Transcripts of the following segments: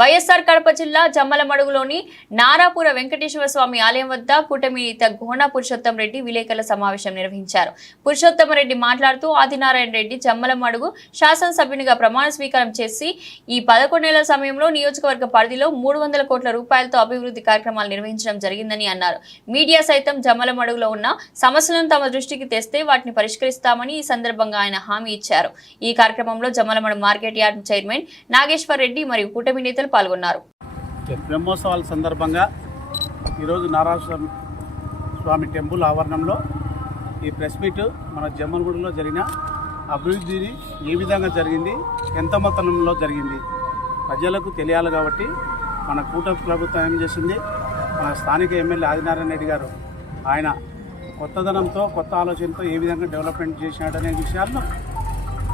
వైఎస్ఆర్ కడప జిల్లా జమ్మలమడుగులోని నారాపుర వెంకటేశ్వర స్వామి ఆలయం వద్ద కూటమి నేత పురుషోత్తం రెడ్డి విలేకరుల సమావేశం నిర్వహించారు. పురుషోత్తమ రెడ్డి మాట్లాడుతూ ఆదినారాయణ రెడ్డి జమ్మలమడుగు శాసనసభ్యునిగా ప్రమాణ స్వీకారం చేసి ఈ పదకొండేళ్ళ సమయంలో నియోజకవర్గ పరిధిలో మూడు వందల కోట్ల రూపాయలతో అభివృద్ధి కార్యక్రమాలు నిర్వహించడం జరిగిందని అన్నారు. మీడియా సైతం జమ్మలమడుగులో ఉన్న సమస్యలను తమ దృష్టికి తెస్తే వాటిని పరిష్కరిస్తామని ఈ సందర్భంగా ఆయన హామీ ఇచ్చారు. ఈ కార్యక్రమంలో Jammalamadugu market yard chairman Nageswar Reddy మరియు కూటమి నేతలు పాల్గొన్నారు. బ్రహ్మోత్సవాల సందర్భంగా ఈరోజు నారాయణ స్వామి టెంపుల్ ఆవరణంలో ఈ ప్రెస్ మీట్ మన జమ్మలగూడలో జరిగిన అభివృద్ధిని ఏ విధంగా జరిగింది ఎంత మొత్తంలో జరిగింది ప్రజలకు తెలియాలి కాబట్టి మన కూటమి ప్రభుత్వం ఏం చేసింది మన స్థానిక ఎమ్మెల్యే ఆదినారాయణ రెడ్డి గారు ఆయన కొత్తదనంతో కొత్త ఆలోచనతో ఏ విధంగా డెవలప్మెంట్ చేసినాడనే విషయాలను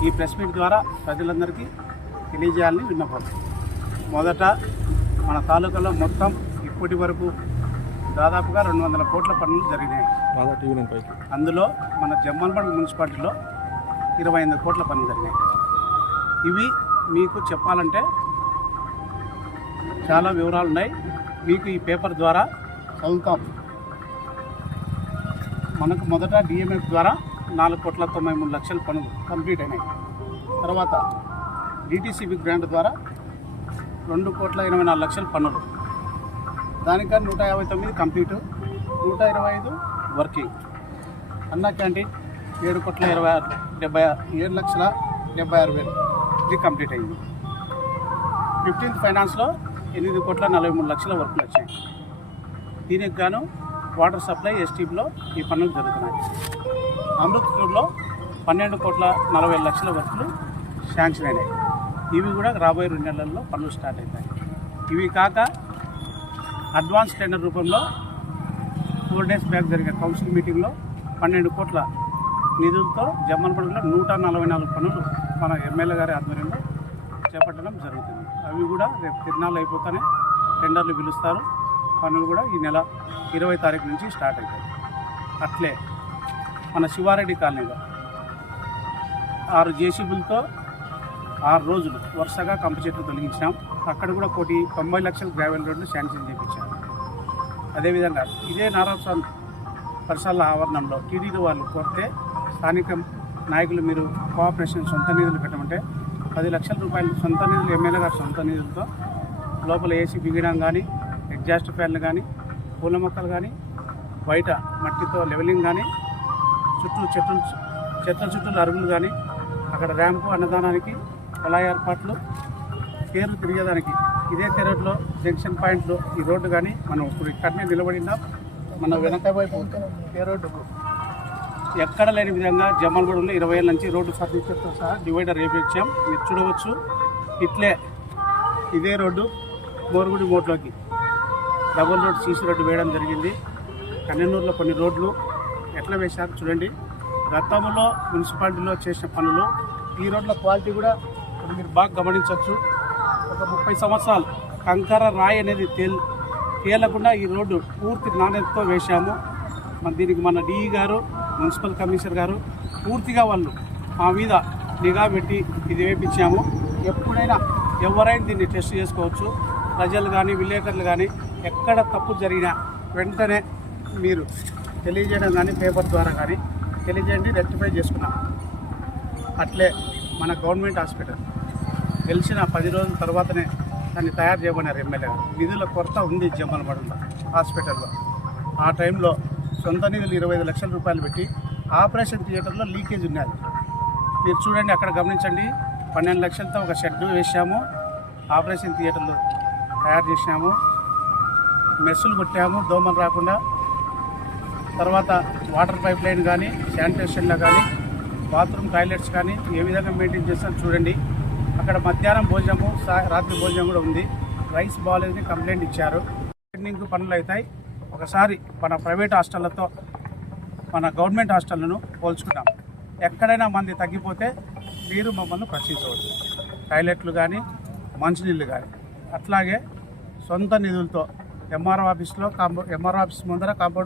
ఈ ప్రెస్ మీట్ ద్వారా ప్రజలందరికీ తెలియజేయాలని విన్నపడుతుంది మొదట మన తాలూకాలో మొత్తం ఇప్పటి వరకు దాదాపుగా రెండు వందల కోట్ల పనులు జరిగినాయి. అందులో మన జమ్మల్మడ్ మున్సిపాలిటీలో ఇరవై ఎనిమిది కోట్ల పనులు జరిగినాయి. ఇవి మీకు చెప్పాలంటే చాలా వివరాలు ఉన్నాయి. మీకు ఈ పేపర్ ద్వారా చదువుతాం. మనకు మొదట డిఎంఎఫ్ ద్వారా నాలుగు కోట్ల తొంభై మూడు లక్షల పనులు కంప్లీట్ అయినాయి. తర్వాత డిటీసీబీ గ్రాంట్ ద్వారా రెండు కోట్ల ఎనభై నాలుగు లక్షల పన్నులు. దానికన్నా నూట యాభై తొమ్మిది కంప్లీట్ నూట ఇరవై ఐదు వర్కింగ్. అన్న క్యాంటీన్ ఏడు కోట్ల ఇరవై ఆరు డెబ్బై ఆరు ఏడు లక్షల డెబ్బై ఆరు వేలు. ఇది కంప్లీట్ అయింది. ఫిఫ్టీన్త్ ఫైనాన్స్లో ఎనిమిది కోట్ల నలభై మూడు లక్షల వర్కులు వచ్చాయి. దీనికి గాను వాటర్ సప్లై ఎస్టీపీలో ఈ పనులు జరుగుతున్నాయి. అమృత్పూర్లో పన్నెండు కోట్ల నలభై లక్షల వర్కులు శాంక్షన్ అయినాయి. ఇవి కూడా రాబోయే రెండు నెలల్లో పనులు స్టార్ట్ అవుతాయి. ఇవి కాక అడ్వాన్స్ టెండర్ రూపంలో ఫోర్ డేస్ బ్యాక్ జరిగిన కౌన్సిల్ మీటింగ్లో పన్నెండు కోట్ల నిధులతో జమ్మలపల్లిలో నూట నలభై నాలుగు పనులు మన ఎమ్మెల్యే గారి ఆధ్వర్యంలో చేపట్టడం జరుగుతుంది. అవి కూడా రేపు తిరునాళ్ళు అయిపోతానే టెండర్లు పిలుస్తారు. పనులు కూడా ఈ నెల ఇరవై తారీఖు నుంచి స్టార్ట్ అవుతాయి. అట్లే మన శివారెడ్డి కాలనీలో ఆరు జేసీబులతో ఆరు రోజులు వరుసగా కంప చెట్లు తొలగించినాం. అక్కడ కూడా కోటి తొంభై లక్షల గ్రావెల్ రోడ్లు శాంక్షన్ చేయించాం అదేవిధంగా ఇదే నారాయణ పరిసరాల ఆవరణంలో టీడీడీ వాళ్ళు కోరితే స్థానిక నాయకులు మీరు కోఆపరేషన్ సొంత నిధులు పెట్టమంటే పది లక్షల రూపాయలు సొంత నిధులు ఎమ్మెల్యే గారు సొంత నిధులతో లోపల ఏసీ బిగడం కానీ ఎగ్జాస్ట్ ఫ్యాన్లు కానీ పూల మొక్కలు కానీ బయట మట్టితో లెవెలింగ్ కానీ చుట్టూ చెట్లు చెట్ల చుట్టూ అరుగులు కానీ అక్కడ ర్యాంపు అన్నదానానికి ఎలా ఏర్పాట్లు. పేరు తిరిగేదానికి ఇదే తెరట్లో జంక్షన్ పాయింట్లో ఈ రోడ్డు కానీ మనం ఇప్పుడు ఇక్కడనే నిలబడినాం. మన వెనక వైపు ఏ రోడ్డుకు ఎక్కడ లేని విధంగా జమ్మలగూడలో ఇరవై ఏళ్ళ నుంచి రోడ్డు ఫర్నిచర్తో సహా డివైడర్ వేపించాం మీరు చూడవచ్చు. ఇట్లే ఇదే రోడ్డు మోరుగుడి మోట్లోకి డబుల్ రోడ్ సీసీ రోడ్డు వేయడం జరిగింది. కన్నెనూరులో కొన్ని రోడ్లు ఎట్లా వేశారు చూడండి. గతంలో మున్సిపాలిటీలో చేసిన పనులు ఈ రోడ్ల క్వాలిటీ కూడా మీరు బాగా గమనించవచ్చు. ఒక ముప్పై సంవత్సరాలు కంకర రాయి అనేది తేల్ తేలకుండా ఈ రోడ్డు పూర్తి నాణ్యతతో వేశాము. మన దీనికి మన డిఈ గారు మున్సిపల్ కమిషనర్ గారు పూర్తిగా వాళ్ళు మా మీద నిఘా పెట్టి ఇది వేపించాము. ఎప్పుడైనా ఎవరైనా దీన్ని టెస్ట్ చేసుకోవచ్చు. ప్రజలు కానీ విలేకరులు కానీ ఎక్కడ తప్పు జరిగినా వెంటనే మీరు తెలియజేయడం కానీ పేపర్ ద్వారా కానీ తెలియజేయండి రెక్టిఫై చేసుకున్నాం. అట్లే మన గవర్నమెంట్ హాస్పిటల్ గెలిచిన పది రోజుల తర్వాతనే దాన్ని తయారు చేయమన్నారు ఎమ్మెల్యే గారు. నిధుల కొరత ఉంది జమ్మలమడులో హాస్పిటల్లో. ఆ టైంలో సొంత నిధులు ఇరవై ఐదు లక్షల రూపాయలు పెట్టి ఆపరేషన్ థియేటర్లో లీకేజ్ ఉన్నది మీరు చూడండి అక్కడ గమనించండి. పన్నెండు లక్షలతో ఒక షెడ్ వేసాము ఆపరేషన్ థియేటర్లో తయారు చేసాము మెస్సులు కొట్టాము దోమలు రాకుండా. తర్వాత వాటర్ పైప్ లైన్ కానీ శానిటేషన్లో కానీ బాత్రూమ్ టాయిలెట్స్ కానీ ఏ విధంగా మెయింటైన్ చేస్తారో చూడండి. అక్కడ మధ్యాహ్నం భోజనము సా- రాత్రి భోజనం కూడా ఉంది. రైస్ బాగాలేదని కంప్లైంట్ ఇచ్చారు. ట్రైనింగ్ పనులు అవుతాయి. ఒకసారి మన ప్రైవేట్ హాస్టళ్ళతో మన గవర్నమెంట్ హాస్టళ్ళను పోల్చుకుంటాం ఎక్కడైనా మంది తగ్గిపోతే మీరు మమ్మల్ని ప్రశ్నించవచ్చు. టాయిలెట్లు కానీ మంచినీళ్ళు కానీ అట్లాగే సొంత నిధులతో ఎంఆర్ఓ ఆఫీస్లో కాంపౌ ఎంఆర్ఓ ఆఫీస్ ముందర కాంపౌండ్